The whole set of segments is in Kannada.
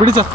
ಬಿಡಿ ಸರ್.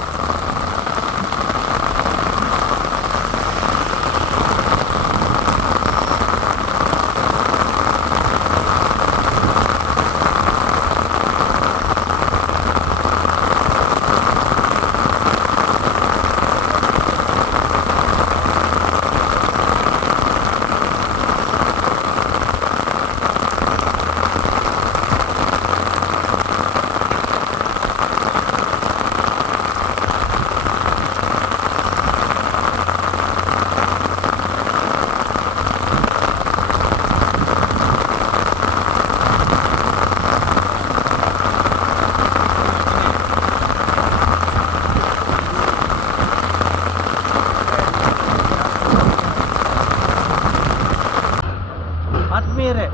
ಆತ್ಮೀಯರೇ,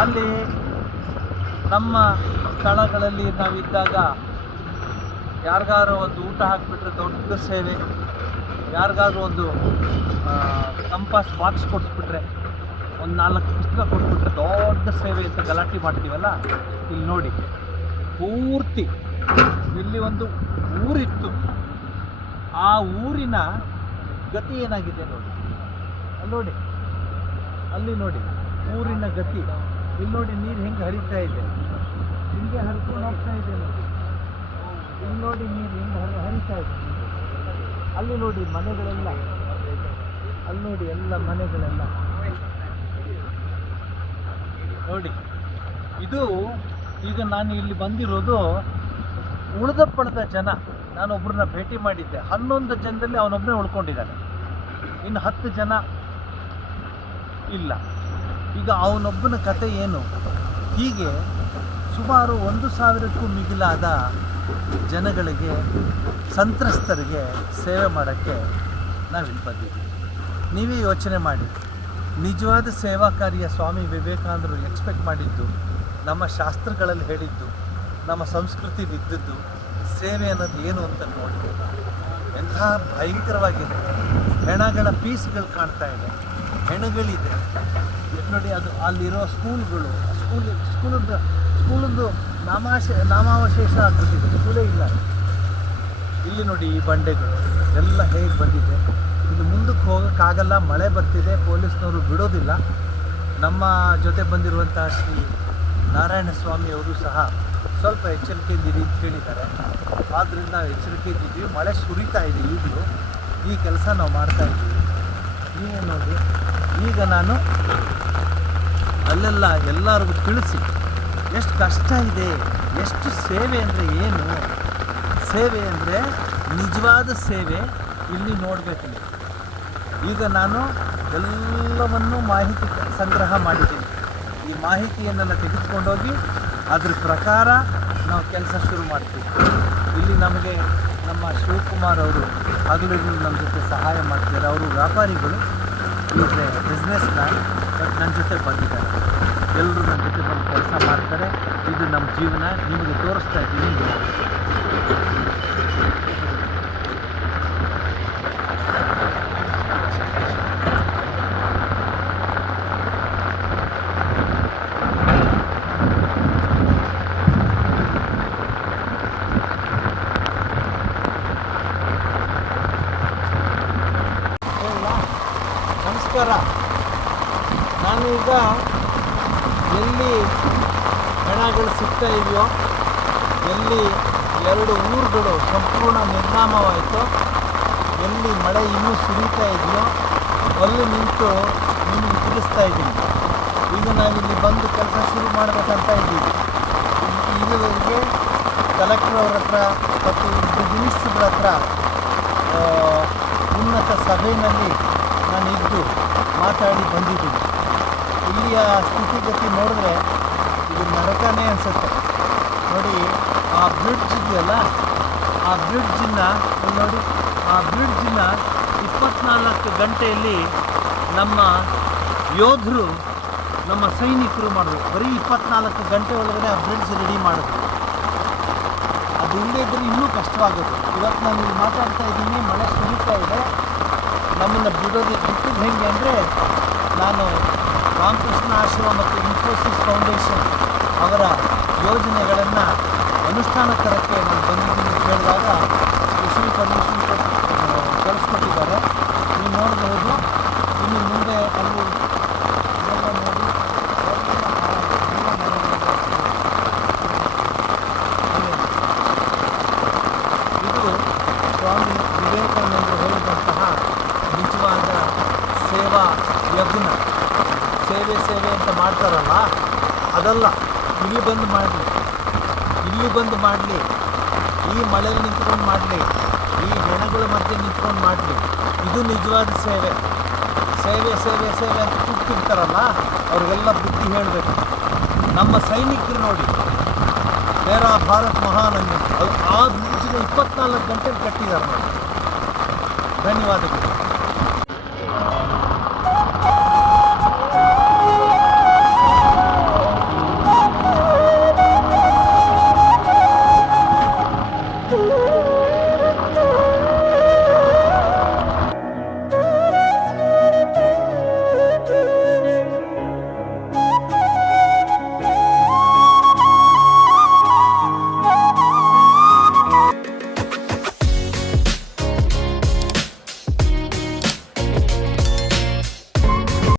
ಅಲ್ಲಿ ನಮ್ಮ ಸ್ಥಳಗಳಲ್ಲಿ ನಾವಿದ್ದಾಗ ಯಾರಿಗಾರು ಒಂದು ಊಟ ಹಾಕಿಬಿಟ್ರೆ ದೊಡ್ಡ ಸೇವೆ, ಯಾರಿಗಾದ್ರೂ ಒಂದು ಕಂಪಾಸ್ ಬಾಕ್ಸ್ ಕೊಡಿಸ್ಬಿಟ್ರೆ, ಒಂದು 4 ಪುಸ್ತಕ ಕೊಟ್ಬಿಟ್ರೆ ದೊಡ್ಡ ಸೇವೆ ಅಂತ ಗಲಾಟೆ ಮಾಡ್ತೀವಲ್ಲ. ಇಲ್ಲಿ ನೋಡಿ, ಪೂರ್ತಿ ಇಲ್ಲಿ ಒಂದು ಊರಿತ್ತು, ಆ ಊರಿನ ಗತಿ ಏನಾಗಿದೆ ನೋಡಿ. ನೋಡಿ, ಅಲ್ಲಿ ನೋಡಿ ಊರಿನ ಗತಿ. ಇಲ್ಲಿ ನೋಡಿ ನೀರು ಹೆಂಗೆ ಹರಿತಾ ಇದೆ, ಹಿಂಗೆ ಹರಿಕೊಂಡು ಹೋಗ್ತಾ ಇದೆ ನೋಡಿ. ಇಲ್ಲಿ ನೋಡಿ ನೀರು ಹೆಂಗೆ ಹರಿತಾ ಇದೆ. ಅಲ್ಲಿ ನೋಡಿ ಮನೆಗಳೆಲ್ಲ, ಅಲ್ಲಿ ನೋಡಿ ಎಲ್ಲ ಮನೆಗಳೆಲ್ಲ ನೋಡಿ. ಇದು ಈಗ ನಾನು ಇಲ್ಲಿ ಬಂದಿರೋದು ಉಳಿದ ಪಡೆದ ಜನ. ನಾನೊಬ್ಬರನ್ನ ಭೇಟಿ ಮಾಡಿದ್ದೆ. 11 ಜನದಲ್ಲಿ ಅವನೊಬ್ಬನೇ ಉಳ್ಕೊಂಡಿದ್ದಾನೆ, ಇನ್ನು 10 ಜನ ಇಲ್ಲ. ಈಗ ಅವನೊಬ್ಬನ ಕತೆ ಏನು? ಹೀಗೆ ಸುಮಾರು 1,000ಕ್ಕೂ ಮಿಗಿಲಾದ ಜನಗಳಿಗೆ, ಸಂತ್ರಸ್ತರಿಗೆ ಸೇವೆ ಮಾಡೋಕ್ಕೆ ನಾವಿಲ್ಲಿ ಬಂದಿದ್ದೀವಿ. ನೀವೇ ಯೋಚನೆ ಮಾಡಿ, ನಿಜವಾದ ಸೇವಾ ಕಾರ್ಯ ಸ್ವಾಮಿ ವಿವೇಕಾನಂದರು ಎಕ್ಸ್ಪೆಕ್ಟ್ ಮಾಡಿದ್ದು, ನಮ್ಮ ಶಾಸ್ತ್ರಗಳಲ್ಲಿ ಹೇಳಿದ್ದು, ನಮ್ಮ ಸಂಸ್ಕೃತಿಲಿ ಇದ್ದದ್ದು ಸೇವೆ ಅನ್ನೋದು ಏನು ಅಂತ ನೋಡಿ. ಎಂಥ ಭಯಂಕರವಾಗಿದೆ. ಹೆಣಗಳ ಪೀಸ್ಗಳು ಕಾಣ್ತಾ ಇದೆ, ಹೆಣಗಳಿದೆ ನೋಡಿ. ಅದು ಅಲ್ಲಿರೋ ಸ್ಕೂಲ್ಗಳು, ಸ್ಕೂಲದ್ದು ನಾಮಾವಶೇಷ ಆಗ್ಬಿಟ್ಟಿದೆ, ಸ್ಕೂಲೇ ಇಲ್ಲ. ಇಲ್ಲಿ ನೋಡಿ ಈ ಬಂಡೆಗಳು ಎಲ್ಲ ಹೇಗೆ ಬಂದಿದೆ. ಇದು ಮುಂದಕ್ಕೆ ಹೋಗೋಕ್ಕಾಗಲ್ಲ, ಮಳೆ ಬರ್ತಿದೆ, ಪೊಲೀಸ್ನವರು ಬಿಡೋದಿಲ್ಲ. ನಮ್ಮ ಜೊತೆ ಬಂದಿರುವಂತಹ ಶ್ರೀ ನಾರಾಯಣ ಸ್ವಾಮಿಯವರು ಸಹ ಸ್ವಲ್ಪ ಎಚ್ಚರಿಕೆಯಿಂದಿರಿ ಅಂತ ಹೇಳಿದ್ದಾರೆ. ಆದ್ದರಿಂದ ನಾವು ಎಚ್ಚರಿಕೆ ಇದ್ದೀವಿ. ಮಳೆ ಸುರಿತಾ ಇದೆ ಈಗಲೂ, ಈ ಕೆಲಸ ನಾವು ಮಾಡ್ತಾ ಇದ್ದೀವಿ. ನೀವೇ ನೋಡಿ, ಈಗ ನಾನು ಅಲ್ಲೆಲ್ಲ ಎಲ್ಲರಿಗೂ ತಿಳಿಸಿ ಎಷ್ಟು ಕಷ್ಟ ಇದೆ, ಎಷ್ಟು ಸೇವೆ ಅಂದರೆ ಏನು, ಸೇವೆ ಅಂದರೆ ನಿಜವಾದ ಸೇವೆ ಇಲ್ಲಿ ನೋಡಬೇಕು ನೀವು. ಈಗ ನಾನು ಎಲ್ಲವನ್ನೂ ಮಾಹಿತಿ ಸಂಗ್ರಹ ಮಾಡಿದ್ದೀನಿ. ಈ ಮಾಹಿತಿಯನ್ನು ತೆಗೆದುಕೊಂಡೋಗಿ ಅದ್ರ ಪ್ರಕಾರ ನಾವು ಕೆಲಸ ಶುರು ಮಾಡ್ತೀವಿ. ಇಲ್ಲಿ ನಮಗೆ ನಮ್ಮ ಶಿವಕುಮಾರ್ ಅವರು ಹಗಲಿರುಳು ನಮ್ಮ ಜೊತೆ ಸಹಾಯ ಮಾಡ್ತಿದ್ದಾರೆ. ಅವರು ವ್ಯಾಪಾರಿಗಳು, ಈಗ ಬಿಸ್ನೆಸ್ ಮ್ಯಾನ್, ಬಟ್ ನನ್ನ ಜೊತೆ ಬಂದಿದ್ದಾರೆ. ಎಲ್ಲರೂ ನನ್ನ ಜೊತೆ ಬಂದು ಕೆಲಸ ಮಾಡ್ತಾರೆ. ಇದು ನಮ್ಮ ಜೀವನ, ನಿಮಗೆ ತೋರಿಸ್ತಾ ಇದ್ದೀನಿ. ನಮಸ್ಕಾರ. ನಾನು ಈಗ ಎಲ್ಲಿ ಹೆಣಗಳು ಸಿಗ್ತಾ ಇದೆಯೋ, ಎಲ್ಲಿ 2 ಊರುಗಳು ಸಂಪೂರ್ಣ ನಿರ್ನಾಮವಾಯಿತು, ಎಲ್ಲಿ ಮಳೆ ಇನ್ನೂ ಸುರಿತಾ ಇದೆಯೋ ಅಲ್ಲಿ ನಿಂತು ನಿಮಗೆ ತಿಳಿಸ್ತಾ ಇದ್ದೀನಿ. ಈಗ ನಾವಿಲ್ಲಿ ಬಂದು ಕೆಲಸ ಶುರು ಮಾಡಬೇಕಂತ ಇದ್ದೀವಿ. ಇಲ್ಲಿವರೆಗೆ ಕಲೆಕ್ಟರ್ ಅವ್ರ ಹತ್ರ ಮತ್ತು ಮಿನಿಸ್ಟ್ರುಗಳ ಹತ್ರ ಉನ್ನತ ಸಭೆಯಲ್ಲಿ ನಾನು ಇದ್ದು ಮಾತಾಡಿ ಬಂದಿದ್ದೀನಿ. ಇಲ್ಲಿಯ ಸ್ಥಿತಿಗತಿ ನೋಡಿದ್ರೆ ಇದು ನರಕನೇ ಅನಿಸುತ್ತೆ ನೋಡಿ. ಆ ಬ್ರಿಡ್ಜ್ ಇದೆಯಲ್ಲ, ಆ ಬ್ರಿಡ್ಜನ್ನು ನೋಡಿ, ಆ ಬ್ರಿಡ್ಜನ್ನು 24 ಗಂಟೆಯಲ್ಲಿ ನಮ್ಮ ಯೋಧರು, ನಮ್ಮ ಸೈನಿಕರು ಮಾಡಿದ್ರು. ಬರೀ 24 ಗಂಟೆ ಒಳಗಡೆ ಆ ಬ್ರಿಡ್ಜ್ ರೆಡಿ ಮಾಡಿದ್ರು. ಅದು ಇಲ್ಲದೇ ಇದ್ದರೆ ಇನ್ನೂ ಕಷ್ಟವಾಗುತ್ತೆ. ಇವತ್ತು ನಾನು ಇಲ್ಲಿ ಮಾತಾಡ್ತಾ ಇದ್ದೀನಿ, ಮಳೆ ಸುರಿತಾ ಇದೆ. ನಮ್ಮನ್ನು ಬಿಟ್ಟಿದ್ದು ಹೆಂಗೆ ಅಂದರೆ, ನಾನು ರಾಮಕೃಷ್ಣ ಆಶ್ರಮ ಮತ್ತು ಇನ್ಫೋಸಿಸ್ ಫೌಂಡೇಶನ್ ಅವರ ಯೋಜನೆಗಳನ್ನು ಅನುಷ್ಠಾನಕ್ಕೆ ತರಕ್ಕೆ ನಾನು ಬಂದಿದ್ದೀನಿ ಅಂತ ಹೇಳಿದಾಗ ಸ್ಪೆಷಲ್ ಪರ್ಮಿಷನ್ ಕಳಿಸ್ಕೊಟ್ಟಿದ್ದಾರೆ. ನೀವು ನೋಡಬಹುದು, ಇನ್ನು ಮುಂದೆ ಅಲ್ಲಿ ಇದೆಲ್ಲ ನೋಡಿ ಇದು ಸ್ವಾಮಿ ವಿವೇಕಾನಂದರು ಹೇಳಿದಂತಹ ನಿಜವಾದ ಸೇವಾ ಯಜ್ಞ. ಸೇವೆ ಅಂತ ಮಾಡ್ತಾರಲ್ಲ, ಅದಲ್ಲ. ಇಲ್ಲಿ ಬಂದು ಮಾಡಲಿ, ಈ ಮಳೆಯಲ್ಲಿ ನಿಂತ್ಕೊಂಡು ಮಾಡಲಿ, ಈ ಹೆಣಗಳ ಮಧ್ಯೆ ನಿಂತ್ಕೊಂಡು ಮಾಡಲಿ. ಇದು ನಿಜವಾದ ಸೇವೆ ಅಂತ ಕೂಗ್ತಿರ್ತಾರಲ್ಲ, ಅವ್ರಿಗೆಲ್ಲ ಬುದ್ಧಿ ಹೇಳಬೇಕು. ನಮ್ಮ ಸೈನಿಕರು ನೋಡಿ, ಮೇರಾ ಭಾರತ್ ಮಹಾನ್ ಅದು ಆ 24 ಗಂಟೆಗೆ ಕಟ್ಟಿದ್ದಾರೆ ನೋಡಿ. ಧನ್ಯವಾದಗಳು.